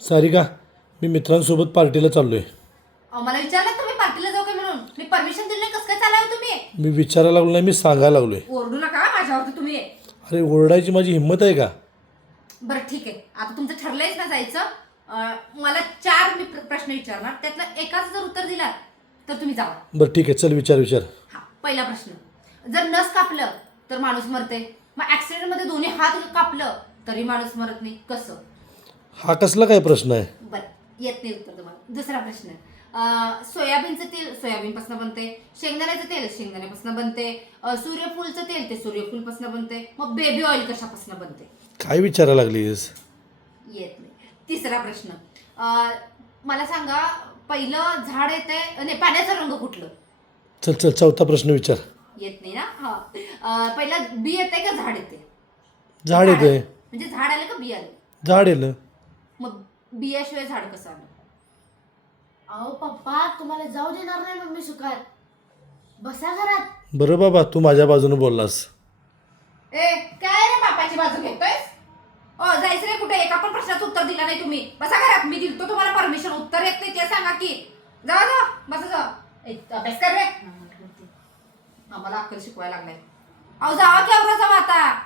सारिका, मी मित्रांसोबत पार्टीला चाललोय. मला विचारलं तुम्ही पार्टीला जाऊ का म्हणून. मी परमिशन दिली नाही. कसं काय चालला तुम्ही? मी विचारायला लागलो नाही, मी सांगायला लागलोय. ओरडू नका माझ्यावरती तुम्ही. अरे ओरडायची माझी हिंमत आहे का? बरं ठीक आहे, आता तुमचं ठरलंयच ना जायचं. मला 4 मी प्रश्न विचारणार, त्यातला एकाच जर उत्तर दिला तर तुम्ही जावा. बरं ठीक आहे, चल विचार. हा पहिला प्रश्न, जर नस कापलं तर माणूस मरते, मग ऍक्सिडेंटमध्ये दोन्ही हात कापलं तरी माणूस मरत नाही, कसं? हा कसला काय प्रश्न आहे? बरं येत नाही उत्तर तुम्हाला. दुसरा प्रश्न, सोयाबीनचं तेल सोयाबीनपासून बनते, शेंगदाण्याचं तेल शेंगदाण्यापासून बनते, सूर्यफूलचं तेल ते सूर्यफूलपासून बनते, मग बेबी ऑइल कशापासून बनते? काय विचारायला लागलीस? येत नाही. तिसरा प्रश्न, मला सांगा, पहिलं झाड येते नाही पाण्याचा रंग कुठलं? चल चौथा प्रश्न विचार. येत नाही ना. हा पहिला बी येते का झाड येते? झाड येतंय. म्हणजे झाड आलं का बी आलं? झाड येलं. मग बियाशिवाय झाड कसं आलं? अहो पप्पा, तुम्हाला जाऊ देणार नाही मम्मी सुखात. बसा घरात. बरं बाबा, तू माझ्या बाजूने बोललास. ए काय रे बापाची बाजू घेतोयस? जायचं रे कुठे? एका पण प्रश्नाचं उत्तर दिलं नाही तुम्ही. बसा घरात. मी दिलतो तुम्हाला परमिशन. उत्तर येत नाही ते सांगा की. जा बसा जा. अभ्यास कर रे. आम्हाला अक्कल शिकवायला लागलाय. अहो जावा की, जावा आता.